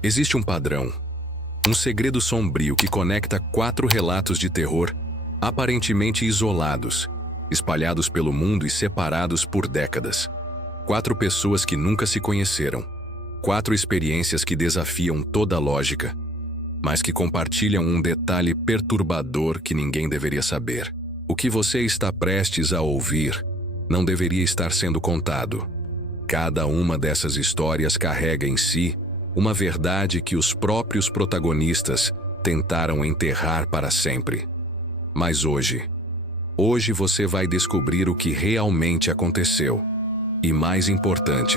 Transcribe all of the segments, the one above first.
Existe um padrão, um segredo sombrio que conecta 4 relatos de terror aparentemente isolados, espalhados pelo mundo e separados por décadas. 4 pessoas que nunca se conheceram. 4 experiências que desafiam toda a lógica, mas que compartilham um detalhe perturbador que ninguém deveria saber. O que você está prestes a ouvir não deveria estar sendo contado. Cada uma dessas histórias carrega em si uma verdade que os próprios protagonistas tentaram enterrar para sempre. Mas hoje você vai descobrir o que realmente aconteceu. E mais importante,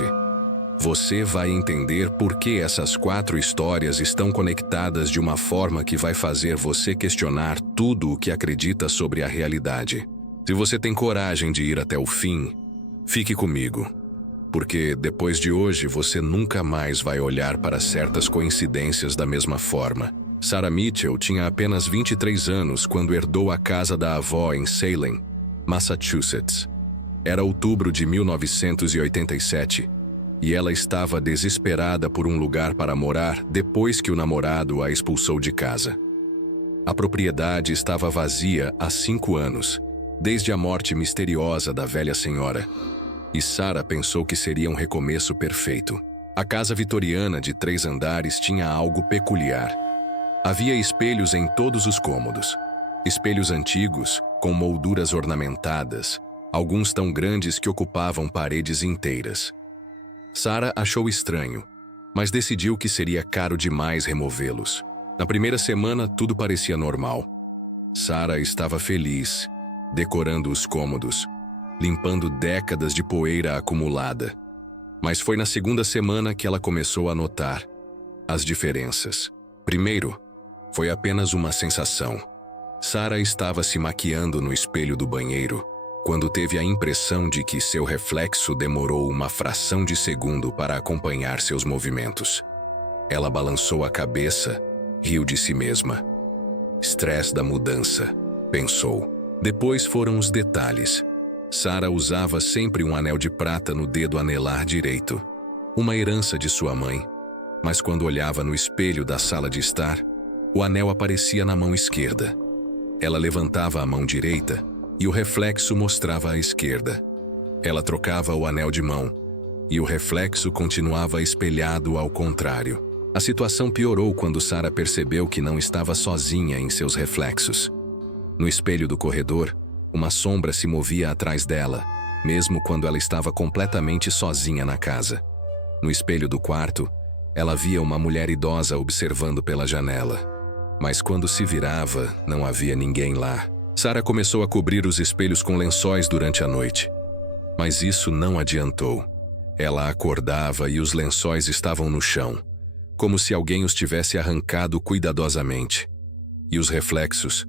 você vai entender por que essas 4 histórias estão conectadas de uma forma que vai fazer você questionar tudo o que acredita sobre a realidade. Se você tem coragem de ir até o fim, fique comigo. Porque depois de hoje você nunca mais vai olhar para certas coincidências da mesma forma. Sarah Mitchell tinha apenas 23 anos quando herdou a casa da avó em Salem, Massachusetts. Era outubro de 1987 e ela estava desesperada por um lugar para morar depois que o namorado a expulsou de casa. A propriedade estava vazia há 5 anos, desde a morte misteriosa da velha senhora. E Sarah pensou que seria um recomeço perfeito. A casa vitoriana de 3 andares tinha algo peculiar. Havia espelhos em todos os cômodos. Espelhos antigos, com molduras ornamentadas, alguns tão grandes que ocupavam paredes inteiras. Sarah achou estranho, mas decidiu que seria caro demais removê-los. Na primeira semana, tudo parecia normal. Sarah estava feliz, decorando os cômodos, limpando décadas de poeira acumulada. Mas foi na segunda semana que ela começou a notar as diferenças. Primeiro, foi apenas uma sensação. Sarah estava se maquiando no espelho do banheiro quando teve a impressão de que seu reflexo demorou uma fração de segundo para acompanhar seus movimentos. Ela balançou a cabeça, riu de si mesma. Estresse da mudança, pensou. Depois foram os detalhes. Sarah usava sempre um anel de prata no dedo anelar direito, uma herança de sua mãe. Mas quando olhava no espelho da sala de estar, o anel aparecia na mão esquerda. Ela levantava a mão direita e o reflexo mostrava a esquerda. Ela trocava o anel de mão e o reflexo continuava espelhado ao contrário. A situação piorou quando Sarah percebeu que não estava sozinha em seus reflexos. No espelho do corredor, uma sombra se movia atrás dela, mesmo quando ela estava completamente sozinha na casa. No espelho do quarto, ela via uma mulher idosa observando pela janela. Mas quando se virava, não havia ninguém lá. Sarah começou a cobrir os espelhos com lençóis durante a noite. Mas isso não adiantou. Ela acordava e os lençóis estavam no chão, como se alguém os tivesse arrancado cuidadosamente. E os reflexos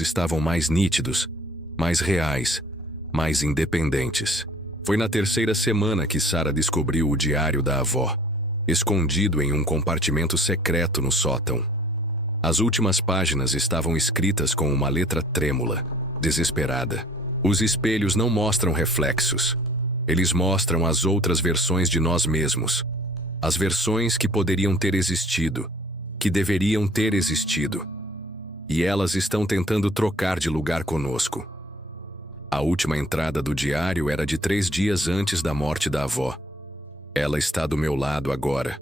estavam mais nítidos, mais reais, mais independentes. Foi na terceira semana que Sarah descobriu o diário da avó, escondido em um compartimento secreto no sótão. As últimas páginas estavam escritas com uma letra trêmula, desesperada. Os espelhos não mostram reflexos. Eles mostram as outras versões de nós mesmos. As versões que poderiam ter existido, que deveriam ter existido. E elas estão tentando trocar de lugar conosco. A última entrada do diário era de 3 dias antes da morte da avó. Ela está do meu lado agora.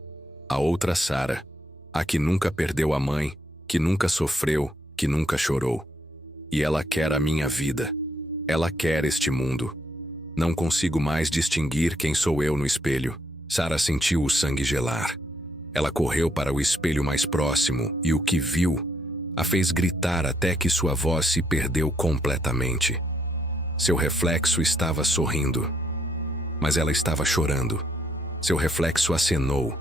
A outra Sarah, a que nunca perdeu a mãe, que nunca sofreu, que nunca chorou. E ela quer a minha vida. Ela quer este mundo. Não consigo mais distinguir quem sou eu no espelho. Sarah sentiu o sangue gelar. Ela correu para o espelho mais próximo e o que viu a fez gritar até que sua voz se perdeu completamente. Seu reflexo estava sorrindo, mas ela estava chorando. Seu reflexo acenou,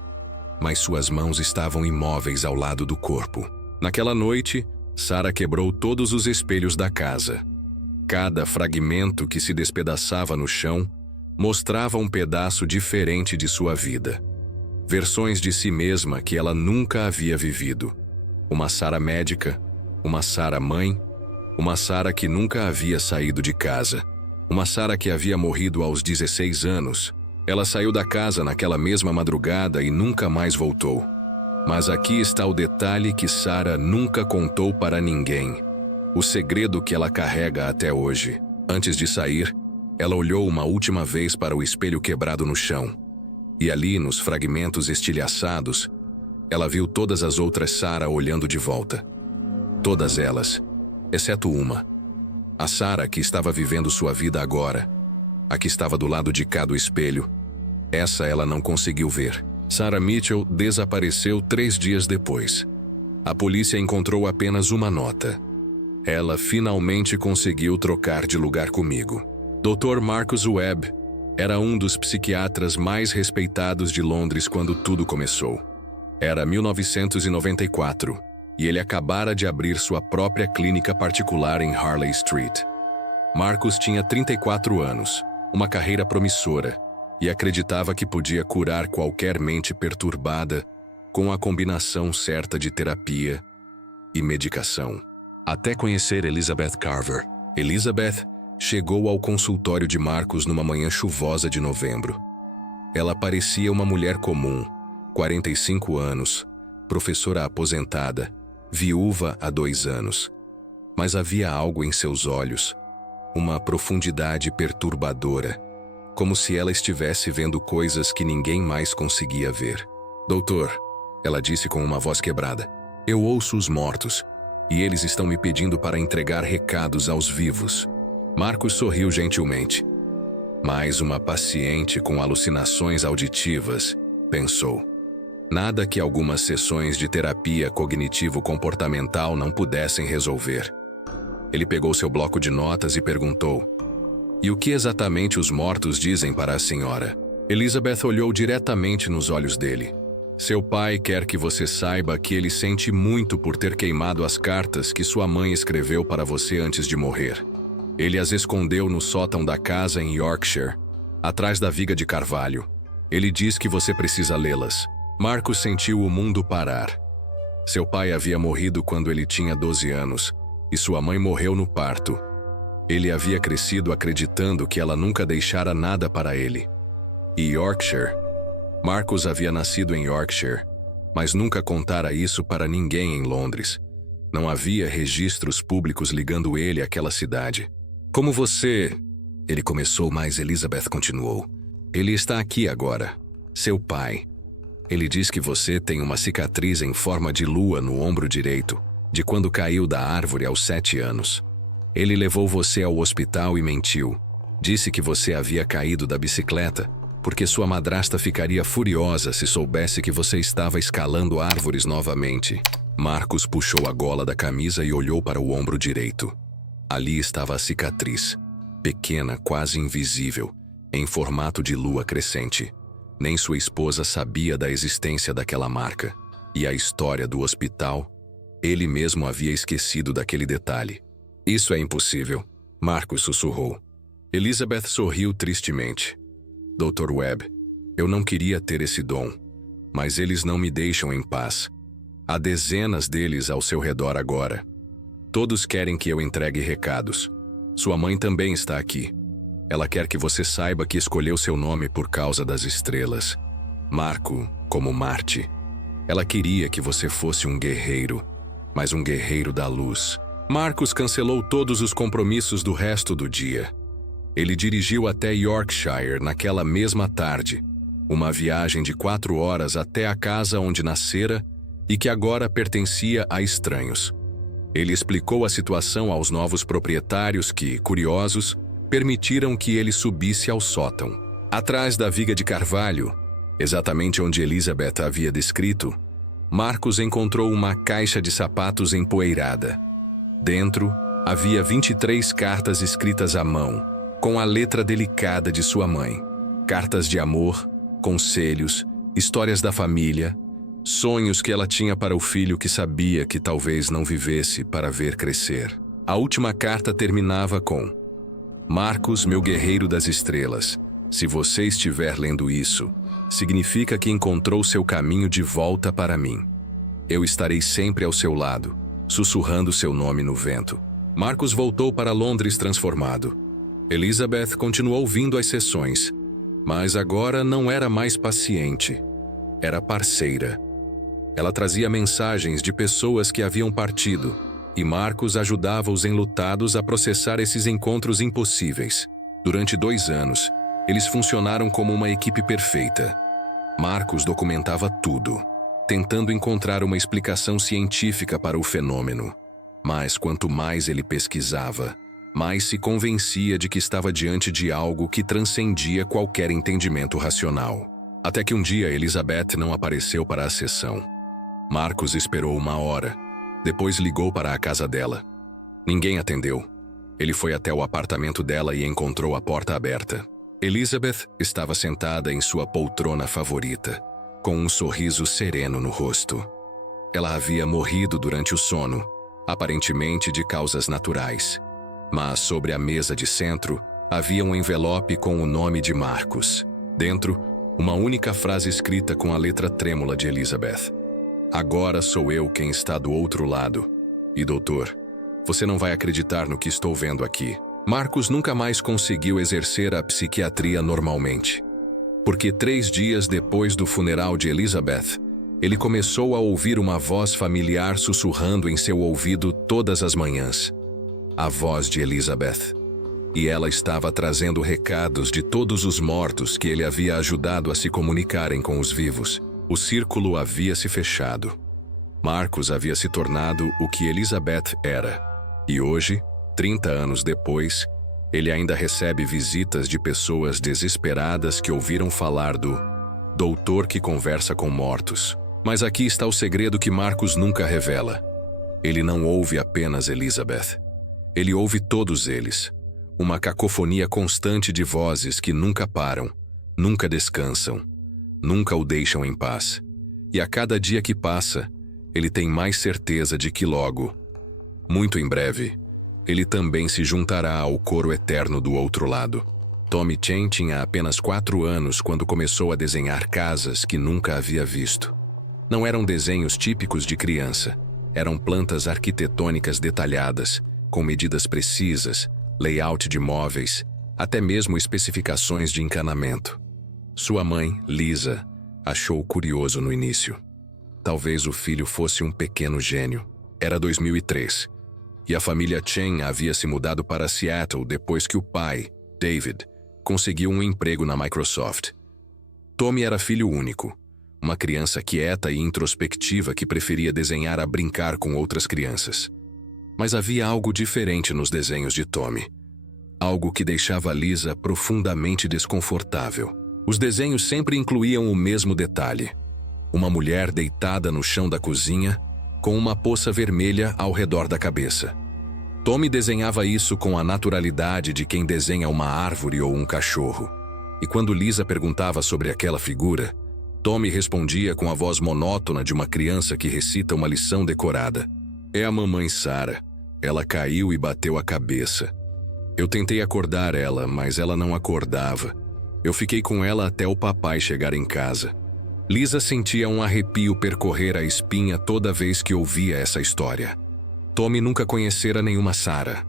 mas suas mãos estavam imóveis ao lado do corpo. Naquela noite, Sarah quebrou todos os espelhos da casa. Cada fragmento que se despedaçava no chão mostrava um pedaço diferente de sua vida. Versões de si mesma que ela nunca havia vivido. Uma Sarah médica, uma Sarah mãe, uma Sarah que nunca havia saído de casa, uma Sarah que havia morrido aos 16 anos Ela saiu da casa naquela mesma madrugada e nunca mais voltou. Mas aqui está o detalhe que Sarah nunca contou para ninguém. O segredo que ela carrega até hoje. Antes de sair, ela olhou uma última vez para o espelho quebrado no chão. E ali, nos fragmentos estilhaçados, ela viu todas as outras Sarah olhando de volta. Todas elas, exceto uma. A Sarah que estava vivendo sua vida agora. A que estava do lado de cá do espelho. Essa ela não conseguiu ver. Sarah Mitchell desapareceu 3 dias depois. A polícia encontrou apenas uma nota. Ela finalmente conseguiu trocar de lugar comigo. Dr. Marcus Webb era um dos psiquiatras mais respeitados de Londres quando tudo começou. Era 1994 e ele acabara de abrir sua própria clínica particular em Harley Street. Marcus tinha 34 anos, uma carreira promissora, e acreditava que podia curar qualquer mente perturbada com a combinação certa de terapia e medicação. Até conhecer Elizabeth Carver. Elizabeth chegou ao consultório de Marcus numa manhã chuvosa de novembro. Ela parecia uma mulher comum, 45 anos, professora aposentada, viúva há 2 anos. Mas havia algo em seus olhos, uma profundidade perturbadora, como se ela estivesse vendo coisas que ninguém mais conseguia ver. Doutor, ela disse com uma voz quebrada, eu ouço os mortos, e eles estão me pedindo para entregar recados aos vivos. Marcus sorriu gentilmente. Mais uma paciente com alucinações auditivas, pensou. Nada que algumas sessões de terapia cognitivo-comportamental não pudessem resolver. Ele pegou seu bloco de notas e perguntou, e o que exatamente os mortos dizem para a senhora? Elizabeth olhou diretamente nos olhos dele. Seu pai quer que você saiba que ele sente muito por ter queimado as cartas que sua mãe escreveu para você antes de morrer. Ele as escondeu no sótão da casa em Yorkshire, atrás da viga de carvalho. Ele diz que você precisa lê-las. Marcus sentiu o mundo parar. Seu pai havia morrido quando ele tinha 12 anos, e sua mãe morreu no parto. Ele havia crescido acreditando que ela nunca deixara nada para ele. E Yorkshire? Marcus havia nascido em Yorkshire, mas nunca contara isso para ninguém em Londres. Não havia registros públicos ligando ele àquela cidade. Como você... Ele começou, mas Elizabeth continuou. Ele está aqui agora. Seu pai. Ele diz que você tem uma cicatriz em forma de lua no ombro direito, de quando caiu da árvore aos 7 anos. Ele levou você ao hospital e mentiu. Disse que você havia caído da bicicleta, porque sua madrasta ficaria furiosa se soubesse que você estava escalando árvores novamente. Marcus puxou a gola da camisa e olhou para o ombro direito. Ali estava a cicatriz, pequena, quase invisível, em formato de lua crescente. Nem sua esposa sabia da existência daquela marca. E a história do hospital, ele mesmo havia esquecido daquele detalhe. Isso é impossível, Marcus sussurrou. Elizabeth sorriu tristemente. Dr. Webb, eu não queria ter esse dom, mas eles não me deixam em paz. Há dezenas deles ao seu redor agora. Todos querem que eu entregue recados. Sua mãe também está aqui. Ela quer que você saiba que escolheu seu nome por causa das estrelas. Marco, como Marte. Ela queria que você fosse um guerreiro, mas um guerreiro da luz. Marcus cancelou todos os compromissos do resto do dia. Ele dirigiu até Yorkshire naquela mesma tarde, uma viagem de 4 horas até a casa onde nascera e que agora pertencia a estranhos. Ele explicou a situação aos novos proprietários que, curiosos, permitiram que ele subisse ao sótão. Atrás da viga de carvalho, exatamente onde Elizabeth havia descrito, Marcus encontrou uma caixa de sapatos empoeirada. Dentro, havia 23 cartas escritas à mão, com a letra delicada de sua mãe. Cartas de amor, conselhos, histórias da família, sonhos que ela tinha para o filho que sabia que talvez não vivesse para ver crescer. A última carta terminava com: Marcus, meu guerreiro das estrelas, se você estiver lendo isso, significa que encontrou seu caminho de volta para mim. Eu estarei sempre ao seu lado, sussurrando seu nome no vento. Marcus voltou para Londres transformado. Elizabeth continuou vindo às sessões, Mas agora não era mais paciente, era parceira. Ela trazia mensagens de pessoas que haviam partido, e Marcus ajudava os enlutados a processar esses encontros impossíveis. Durante 2 anos, eles funcionaram como uma equipe perfeita. Marcus documentava tudo, tentando encontrar uma explicação científica para o fenômeno. Mas quanto mais ele pesquisava, mais se convencia de que estava diante de algo que transcendia qualquer entendimento racional. Até que um dia Elizabeth não apareceu para a sessão. Marcus esperou 1 hora, depois ligou para a casa dela. Ninguém atendeu. Ele foi até o apartamento dela e encontrou a porta aberta. Elizabeth estava sentada em sua poltrona favorita, com um sorriso sereno no rosto. Ela havia morrido durante o sono, aparentemente de causas naturais. Mas sobre a mesa de centro havia um envelope com o nome de Marcus. Dentro, uma única frase escrita com a letra trêmula de Elizabeth. Agora sou eu quem está do outro lado. E doutor, você não vai acreditar no que estou vendo aqui. Marcus nunca mais conseguiu exercer a psiquiatria normalmente. Porque 3 dias depois do funeral de Elizabeth, ele começou a ouvir uma voz familiar sussurrando em seu ouvido todas as manhãs. A voz de Elizabeth. E ela estava trazendo recados de todos os mortos que ele havia ajudado a se comunicarem com os vivos. O círculo havia se fechado. Marcus havia se tornado o que Elizabeth era. E hoje, 30 anos depois, ele ainda recebe visitas de pessoas desesperadas que ouviram falar do doutor que conversa com mortos. Mas aqui está o segredo que Marcus nunca revela. Ele não ouve apenas Elizabeth. Ele ouve todos eles. Uma cacofonia constante de vozes que nunca param, nunca descansam, nunca o deixam em paz. E a cada dia que passa, ele tem mais certeza de que logo, muito em breve, ele também se juntará ao coro eterno do outro lado. Tommy Chang tinha apenas 4 anos quando começou a desenhar casas que nunca havia visto. Não eram desenhos típicos de criança. Eram plantas arquitetônicas detalhadas, com medidas precisas, layout de móveis, até mesmo especificações de encanamento. Sua mãe, Lisa, achou curioso no início. Talvez o filho fosse um pequeno gênio. Era 2003, e a família Chen havia se mudado para Seattle depois que o pai, David, conseguiu um emprego na Microsoft. Tommy era filho único, uma criança quieta e introspectiva que preferia desenhar a brincar com outras crianças. Mas havia algo diferente nos desenhos de Tommy. Algo que deixava Lisa profundamente desconfortável. Os desenhos sempre incluíam o mesmo detalhe. Uma mulher deitada no chão da cozinha, com uma poça vermelha ao redor da cabeça. Tommy desenhava isso com a naturalidade de quem desenha uma árvore ou um cachorro. E quando Lisa perguntava sobre aquela figura, Tommy respondia com a voz monótona de uma criança que recita uma lição decorada. É a mamãe Sarah. Ela caiu e bateu a cabeça. Eu tentei acordar ela, mas ela não acordava. Eu fiquei com ela até o papai chegar em casa. Lisa sentia um arrepio percorrer a espinha toda vez que ouvia essa história. Tommy nunca conhecera nenhuma Sarah.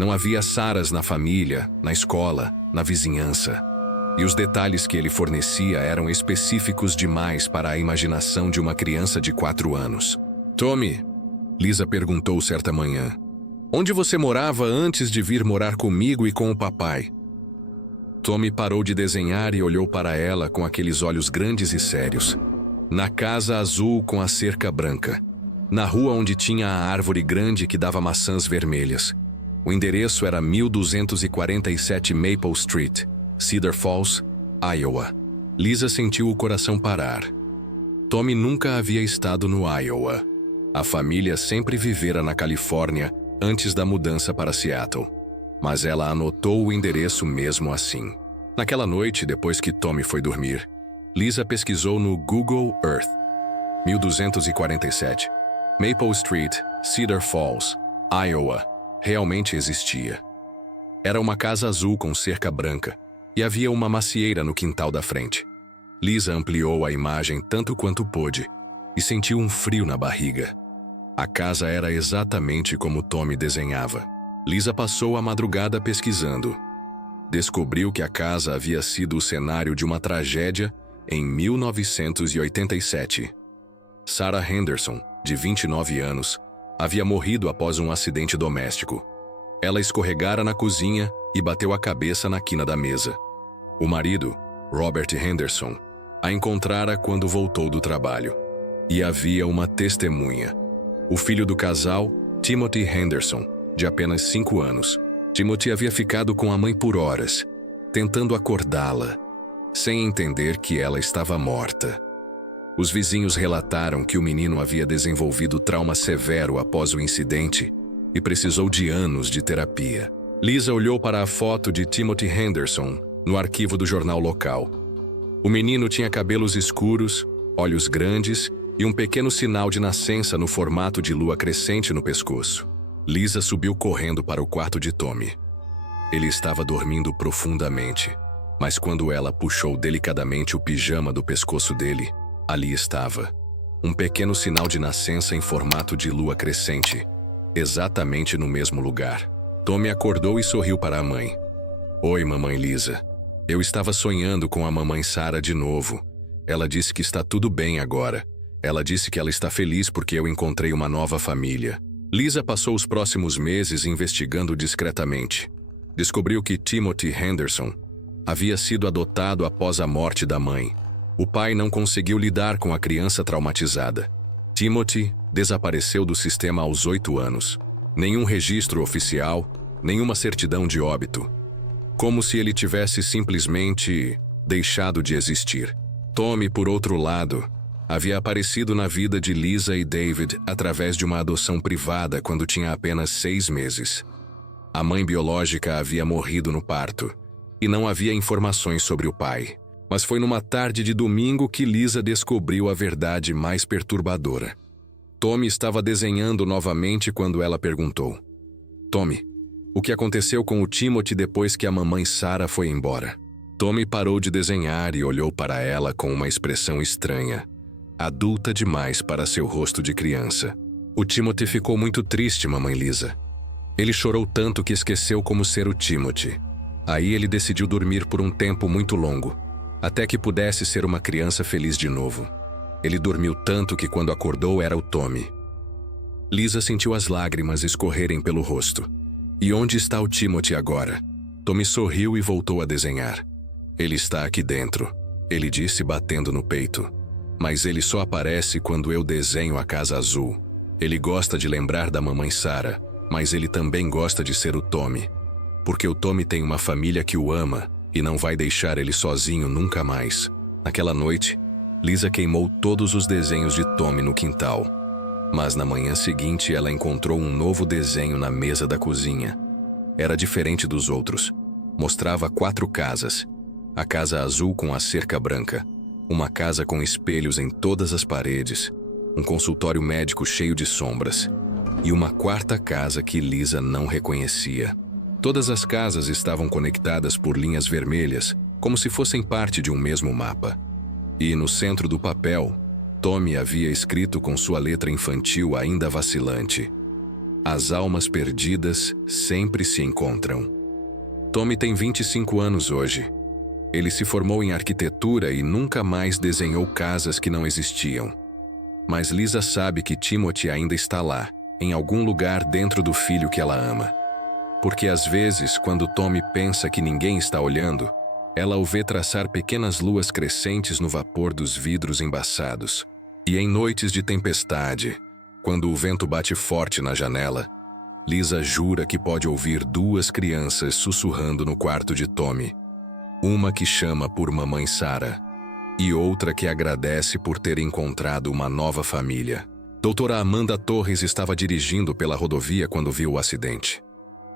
Não havia Sarahs na família, na escola, na vizinhança. E os detalhes que ele fornecia eram específicos demais para a imaginação de uma criança de 4 anos. Tommy, Lisa perguntou certa manhã, onde você morava antes de vir morar comigo e com o papai? Tommy parou de desenhar e olhou para ela com aqueles olhos grandes e sérios. Na casa azul com a cerca branca. Na rua onde tinha a árvore grande que dava maçãs vermelhas. O endereço era 1247 Maple Street, Cedar Falls, Iowa. Lisa sentiu o coração parar. Tommy nunca havia estado no Iowa. A família sempre vivera na Califórnia antes da mudança para Seattle. Mas ela anotou o endereço mesmo assim. Naquela noite, depois que Tommy foi dormir, Lisa pesquisou no Google Earth. 1247. Maple Street, Cedar Falls, Iowa, realmente existia. Era uma casa azul com cerca branca, e havia uma macieira no quintal da frente. Lisa ampliou a imagem tanto quanto pôde, e sentiu um frio na barriga. A casa era exatamente como Tommy desenhava. Lisa passou a madrugada pesquisando. descobriu que a casa havia sido o cenário de uma tragédia em 1987. Sarah Henderson, de 29 anos, havia morrido após um acidente doméstico. Ela escorregara na cozinha e bateu a cabeça na quina da mesa. O marido, Robert Henderson, a encontrara quando voltou do trabalho. E havia uma testemunha. O filho do casal, Timothy Henderson, de apenas 5 anos. Timothy havia ficado com a mãe por horas, tentando acordá-la, sem entender que ela estava morta. Os vizinhos relataram que o menino havia desenvolvido trauma severo após o incidente e precisou de anos de terapia. Lisa olhou para a foto de Timothy Henderson no arquivo do jornal local. O menino tinha cabelos escuros, olhos grandes e um pequeno sinal de nascença no formato de lua crescente no pescoço. Lisa subiu correndo para o quarto de Tommy. Ele estava dormindo profundamente, mas quando ela puxou delicadamente o pijama do pescoço dele, ali estava, um pequeno sinal de nascença em formato de lua crescente, exatamente no mesmo lugar. Tommy acordou e sorriu para a mãe. Oi, mamãe Lisa. Eu estava sonhando com a mamãe Sarah de novo. Ela disse que está tudo bem agora. Ela disse que ela está feliz porque eu encontrei uma nova família. Lisa passou os próximos meses investigando discretamente. Descobriu que Timothy Henderson havia sido adotado após a morte da mãe. O pai não conseguiu lidar com a criança traumatizada. Timothy desapareceu do sistema aos 8 anos. Nenhum registro oficial, nenhuma certidão de óbito. Como se ele tivesse simplesmente deixado de existir. Tommy, por outro lado, havia aparecido na vida de Lisa e David através de uma adoção privada quando tinha apenas 6 meses. A mãe biológica havia morrido no parto, e não havia informações sobre o pai. Mas foi numa tarde de domingo que Lisa descobriu a verdade mais perturbadora. Tommy estava desenhando novamente quando ela perguntou: Tommy, o que aconteceu com o Timothy depois que a mamãe Sarah foi embora? Tommy parou de desenhar e olhou para ela com uma expressão estranha, adulta demais para seu rosto de criança. O Timothy ficou muito triste, mamãe Lisa. Ele chorou tanto que esqueceu como ser o Timothy. Aí ele decidiu dormir por um tempo muito longo, até que pudesse ser uma criança feliz de novo. Ele dormiu tanto que quando acordou era o Tommy. Lisa sentiu as lágrimas escorrerem pelo rosto. E onde está o Timothy agora? Tommy sorriu e voltou a desenhar. Ele está aqui dentro, ele disse batendo no peito. Mas ele só aparece quando eu desenho a casa azul. Ele gosta de lembrar da mamãe Sarah, mas ele também gosta de ser o Tommy. Porque o Tommy tem uma família que o ama e não vai deixar ele sozinho nunca mais. Naquela noite, Lisa queimou todos os desenhos de Tommy no quintal. Mas na manhã seguinte ela encontrou um novo desenho na mesa da cozinha. Era diferente dos outros. Mostrava 4 casas. A casa azul com a cerca branca. Uma casa com espelhos em todas as paredes. Um consultório médico cheio de sombras. E uma 4ª casa que Lisa não reconhecia. Todas as casas estavam conectadas por linhas vermelhas, como se fossem parte de um mesmo mapa. E no centro do papel, Tommy havia escrito com sua letra infantil ainda vacilante: As almas perdidas sempre se encontram. Tommy tem 25 anos hoje. Ele se formou em arquitetura e nunca mais desenhou casas que não existiam. Mas Lisa sabe que Timothy ainda está lá, em algum lugar dentro do filho que ela ama. Porque às vezes, quando Tommy pensa que ninguém está olhando, ela o vê traçar pequenas luas crescentes no vapor dos vidros embaçados. E em noites de tempestade, quando o vento bate forte na janela, Lisa jura que pode ouvir 2 crianças sussurrando no quarto de Tommy. Uma que chama por mamãe Sarah e outra que agradece por ter encontrado uma nova família. Doutora Amanda Torres estava dirigindo pela rodovia quando viu o acidente.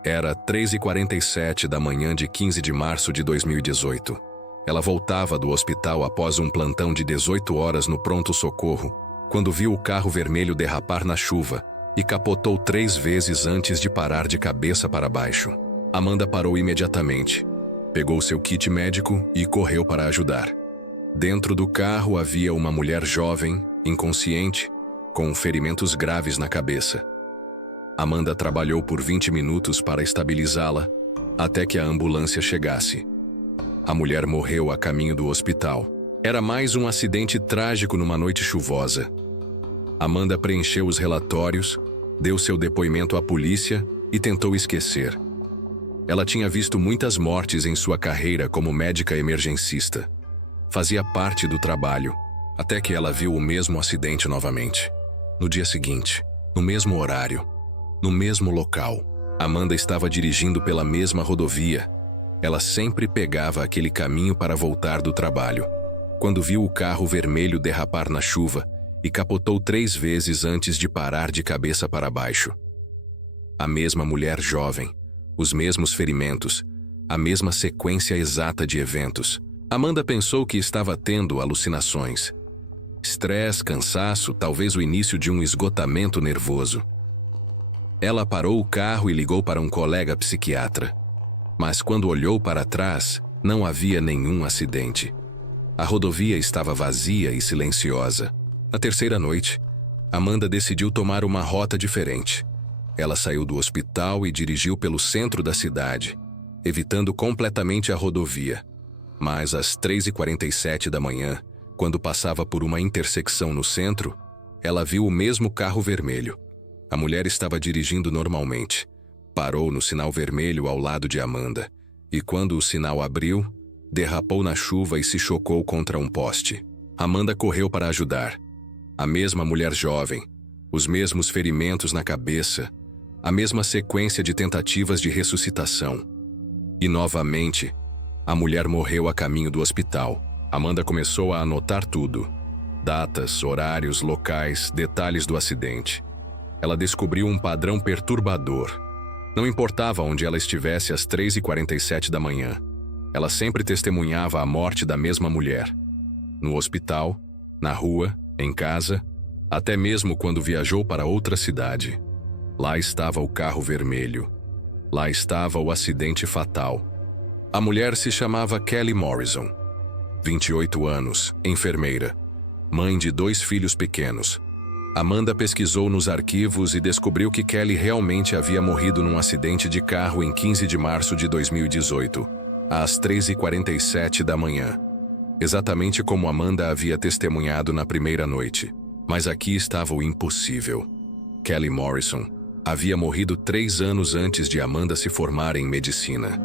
Era 3h47 da manhã de 15 de março de 2018. Ela voltava do hospital após um plantão de 18 horas no pronto-socorro, quando viu o carro vermelho derrapar na chuva e capotou 3 vezes antes de parar de cabeça para baixo. Amanda parou imediatamente, pegou seu kit médico e correu para ajudar. Dentro do carro havia uma mulher jovem, inconsciente, com ferimentos graves na cabeça. Amanda trabalhou por 20 minutos para estabilizá-la, até que a ambulância chegasse. A mulher morreu a caminho do hospital. Era mais um acidente trágico numa noite chuvosa. Amanda preencheu os relatórios, deu seu depoimento à polícia e tentou esquecer. Ela tinha visto muitas mortes em sua carreira como médica emergencista. Fazia parte do trabalho, até que ela viu o mesmo acidente novamente. No dia seguinte, no mesmo horário, no mesmo local, Amanda estava dirigindo pela mesma rodovia. Ela sempre pegava aquele caminho para voltar do trabalho, quando viu o carro vermelho derrapar na chuva e capotou 3 vezes antes de parar de cabeça para baixo. A mesma mulher jovem, os mesmos ferimentos, a mesma sequência exata de eventos. Amanda pensou que estava tendo alucinações. Estresse, cansaço, talvez o início de um esgotamento nervoso. Ela parou o carro e ligou para um colega psiquiatra. Mas quando olhou para trás, não havia nenhum acidente. A rodovia estava vazia e silenciosa. Na terceira noite, Amanda decidiu tomar uma rota diferente. Ela saiu do hospital e dirigiu pelo centro da cidade, evitando completamente a rodovia. Mas às 3h47 da manhã, quando passava por uma intersecção no centro, ela viu o mesmo carro vermelho. A mulher estava dirigindo normalmente. Parou no sinal vermelho ao lado de Amanda, e quando o sinal abriu, derrapou na chuva e se chocou contra um poste. Amanda correu para ajudar. A mesma mulher jovem, os mesmos ferimentos na cabeça, a mesma sequência de tentativas de ressuscitação. E novamente, a mulher morreu a caminho do hospital. Amanda começou a anotar tudo: datas, horários, locais, detalhes do acidente. Ela descobriu um padrão perturbador. Não importava onde ela estivesse às 3h47 da manhã, ela sempre testemunhava a morte da mesma mulher. No hospital, na rua, em casa, até mesmo quando viajou para outra cidade. Lá estava o carro vermelho. Lá estava o acidente fatal. A mulher se chamava Kelly Morrison. 28 anos, enfermeira, mãe de 2 filhos pequenos. Amanda pesquisou nos arquivos e descobriu que Kelly realmente havia morrido num acidente de carro em 15 de março de 2018, às 3h47 da manhã. Exatamente como Amanda havia testemunhado na primeira noite. Mas aqui estava o impossível. Kelly Morrison havia morrido 3 anos antes de Amanda se formar em medicina.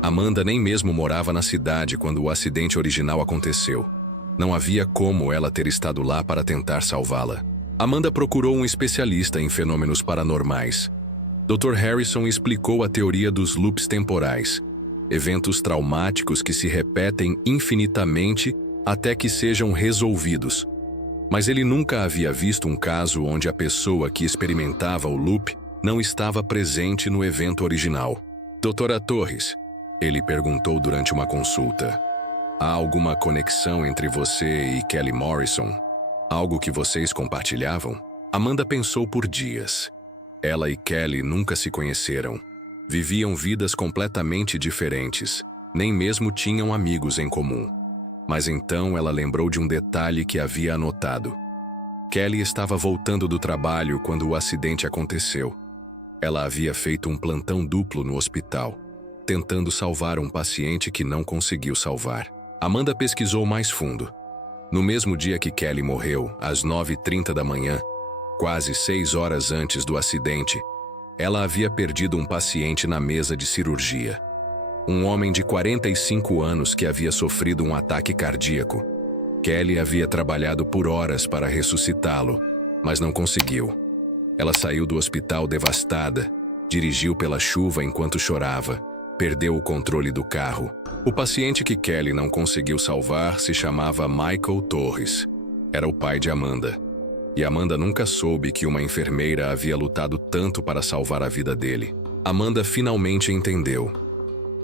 Amanda nem mesmo morava na cidade quando o acidente original aconteceu. Não havia como ela ter estado lá para tentar salvá-la. Amanda procurou um especialista em fenômenos paranormais. Dr. Harrison explicou a teoria dos loops temporais, eventos traumáticos que se repetem infinitamente até que sejam resolvidos. Mas ele nunca havia visto um caso onde a pessoa que experimentava o loop não estava presente no evento original. Doutora Torres, ele perguntou durante uma consulta, há alguma conexão entre você e Kelly Morrison? Algo que vocês compartilhavam? Amanda pensou por dias. Ela e Kelly nunca se conheceram. Viviam vidas completamente diferentes. Nem mesmo tinham amigos em comum. Mas então ela lembrou de um detalhe que havia anotado. Kelly estava voltando do trabalho quando o acidente aconteceu. Ela havia feito um plantão duplo no hospital, tentando salvar um paciente que não conseguiu salvar. Amanda pesquisou mais fundo. No mesmo dia que Kelly morreu, às 9h30 da manhã, quase 6 horas antes do acidente, ela havia perdido um paciente na mesa de cirurgia. Um homem de 45 anos que havia sofrido um ataque cardíaco. Kelly havia trabalhado por horas para ressuscitá-lo, mas não conseguiu. Ela saiu do hospital devastada, dirigiu pela chuva enquanto chorava, perdeu o controle do carro. O paciente que Kelly não conseguiu salvar se chamava Michael Torres. Era o pai de Amanda. E Amanda nunca soube que uma enfermeira havia lutado tanto para salvar a vida dele. Amanda finalmente entendeu.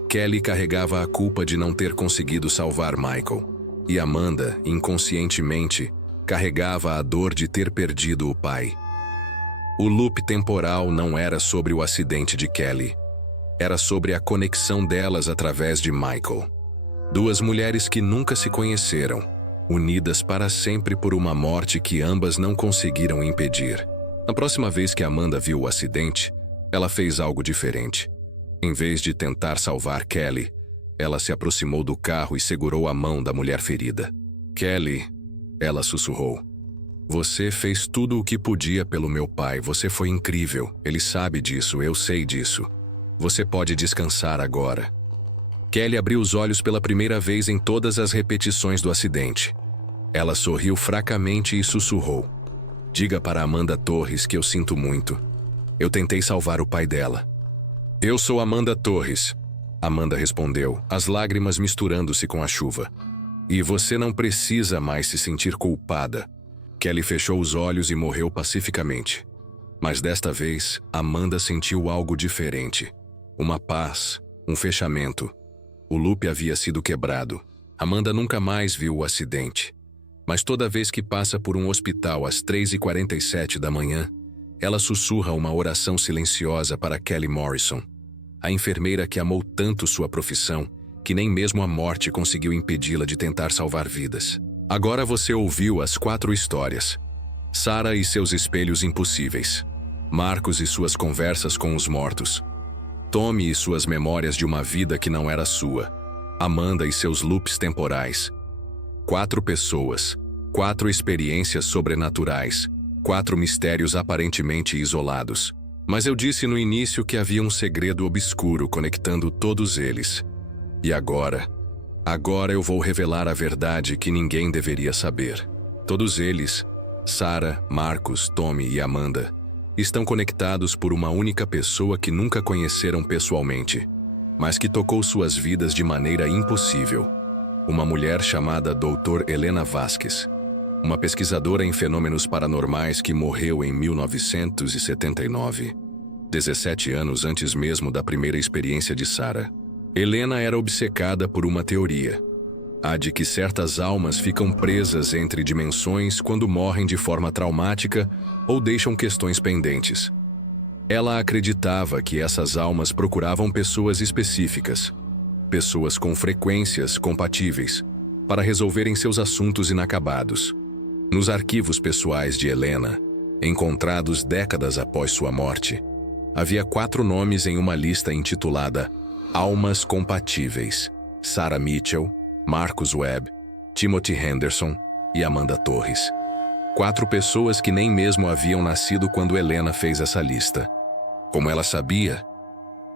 Kelly carregava a culpa de não ter conseguido salvar Michael. E Amanda, inconscientemente, carregava a dor de ter perdido o pai. O loop temporal não era sobre o acidente de Kelly. Era sobre a conexão delas através de Michael. 2 mulheres que nunca se conheceram, unidas para sempre por uma morte que ambas não conseguiram impedir. Na próxima vez que Amanda viu o acidente, ela fez algo diferente. Em vez de tentar salvar Kelly, ela se aproximou do carro e segurou a mão da mulher ferida. Kelly, ela sussurrou. Você fez tudo o que podia pelo meu pai. Você foi incrível. Ele sabe disso, eu sei disso. Você pode descansar agora. Kelly abriu os olhos pela primeira vez em todas as repetições do acidente. Ela sorriu fracamente e sussurrou. Diga para Amanda Torres que eu sinto muito. Eu tentei salvar o pai dela. Eu sou Amanda Torres. Amanda respondeu, as lágrimas misturando-se com a chuva. E você não precisa mais se sentir culpada. Kelly fechou os olhos e morreu pacificamente. Mas desta vez, Amanda sentiu algo diferente. Uma paz, um fechamento. O loop havia sido quebrado. Amanda nunca mais viu o acidente. Mas toda vez que passa por um hospital às 3h47 da manhã, ela sussurra uma oração silenciosa para Kelly Morrison, a enfermeira que amou tanto sua profissão que nem mesmo a morte conseguiu impedi-la de tentar salvar vidas. Agora você ouviu as 4 histórias. Sarah e seus espelhos impossíveis. Marcos e suas conversas com os mortos. Tommy e suas memórias de uma vida que não era sua. Amanda e seus loops temporais. 4 pessoas, 4 experiências sobrenaturais, 4 mistérios aparentemente isolados. Mas eu disse no início que havia um segredo obscuro conectando todos eles. E agora eu vou revelar a verdade que ninguém deveria saber. Todos eles, Sarah, Marcos, Tommy e Amanda, estão conectados por uma única pessoa que nunca conheceram pessoalmente, mas que tocou suas vidas de maneira impossível. Uma mulher chamada Dr. Helena Vasquez, uma pesquisadora em fenômenos paranormais que morreu em 1979, 17 anos antes mesmo da primeira experiência de Sarah. Helena era obcecada por uma teoria, a de que certas almas ficam presas entre dimensões quando morrem de forma traumática ou deixam questões pendentes. Ela acreditava que essas almas procuravam pessoas específicas, pessoas com frequências compatíveis, para resolverem seus assuntos inacabados. Nos arquivos pessoais de Helena, encontrados décadas após sua morte, havia 4 nomes em uma lista intitulada Almas Compatíveis: Sarah Mitchell, Marcus Webb, Timothy Henderson e Amanda Torres. 4 pessoas que nem mesmo haviam nascido quando Helena fez essa lista. Como ela sabia?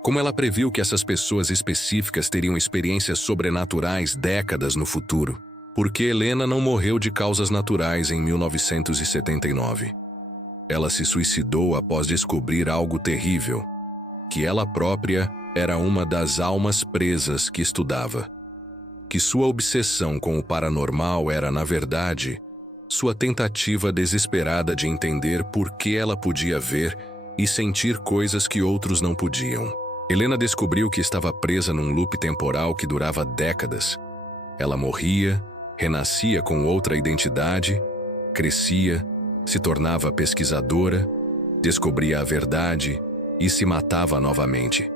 Como ela previu que essas pessoas específicas teriam experiências sobrenaturais décadas no futuro? Porque Helena não morreu de causas naturais em 1979. Ela se suicidou após descobrir algo terrível, que ela própria era uma das almas presas que estudava. Que sua obsessão com o paranormal era, na verdade, sua tentativa desesperada de entender por que ela podia ver e sentir coisas que outros não podiam. Helena descobriu que estava presa num loop temporal que durava décadas. Ela morria, renascia com outra identidade, crescia, se tornava pesquisadora, descobria a verdade e se matava novamente.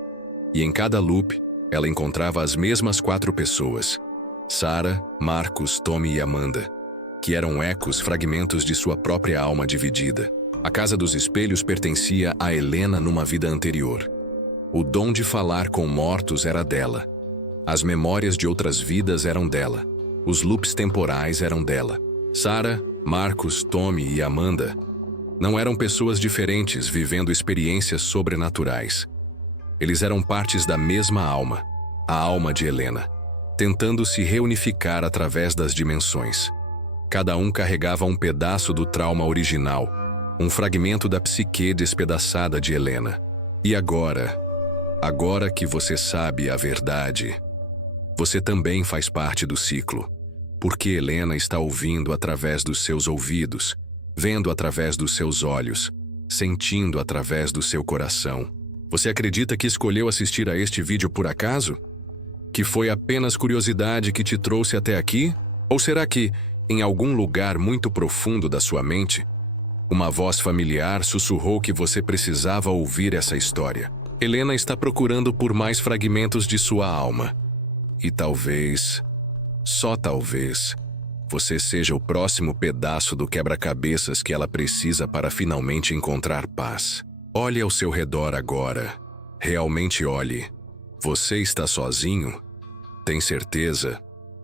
E em cada loop, ela encontrava as mesmas 4 pessoas, Sarah, Marcos, Tommy e Amanda, que eram ecos, fragmentos de sua própria alma dividida. A Casa dos Espelhos pertencia a Helena numa vida anterior. O dom de falar com mortos era dela. As memórias de outras vidas eram dela. Os loops temporais eram dela. Sarah, Marcos, Tommy e Amanda não eram pessoas diferentes vivendo experiências sobrenaturais. Eles eram partes da mesma alma, a alma de Helena, tentando se reunificar através das dimensões. Cada um carregava um pedaço do trauma original, um fragmento da psique despedaçada de Helena. E agora que você sabe a verdade, você também faz parte do ciclo, porque Helena está ouvindo através dos seus ouvidos, vendo através dos seus olhos, sentindo através do seu coração. Você acredita que escolheu assistir a este vídeo por acaso? Que foi apenas curiosidade que te trouxe até aqui? Ou será que, em algum lugar muito profundo da sua mente, uma voz familiar sussurrou que você precisava ouvir essa história? Helena está procurando por mais fragmentos de sua alma. E talvez, só talvez, você seja o próximo pedaço do quebra-cabeças que ela precisa para finalmente encontrar paz. Olhe ao seu redor agora. Realmente olhe. Você está sozinho? Tem certeza?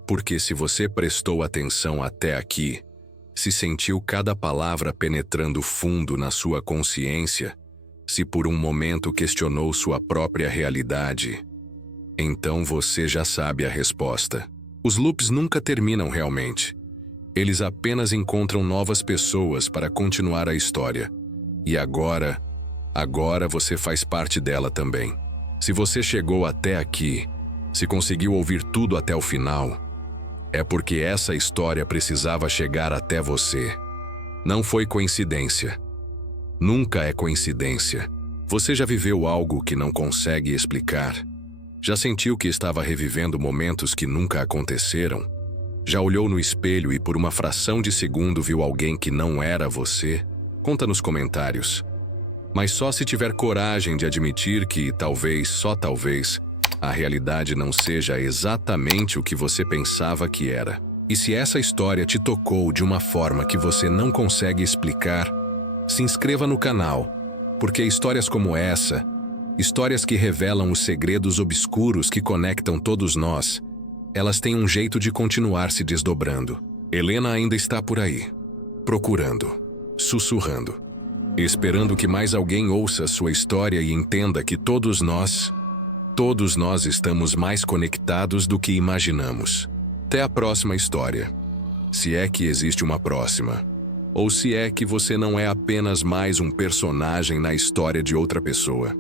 Porque se você prestou atenção até aqui, se sentiu cada palavra penetrando fundo na sua consciência, se por um momento questionou sua própria realidade, então você já sabe a resposta. Os loops nunca terminam realmente. Eles apenas encontram novas pessoas para continuar a história. E agora você faz parte dela também. Se você chegou até aqui, se conseguiu ouvir tudo até o final, é porque essa história precisava chegar até você. Não foi coincidência. Nunca é coincidência. Você já viveu algo que não consegue explicar? Já sentiu que estava revivendo momentos que nunca aconteceram? Já olhou no espelho e por uma fração de segundo viu alguém que não era você? Conta nos comentários. Mas só se tiver coragem de admitir que, talvez, só talvez, a realidade não seja exatamente o que você pensava que era. E se essa história te tocou de uma forma que você não consegue explicar, se inscreva no canal, porque histórias como essa, histórias que revelam os segredos obscuros que conectam todos nós, elas têm um jeito de continuar se desdobrando. Helena ainda está por aí, procurando, sussurrando, esperando que mais alguém ouça sua história e entenda que todos nós estamos mais conectados do que imaginamos. Até a próxima história. Se é que existe uma próxima. Ou se é que você não é apenas mais um personagem na história de outra pessoa.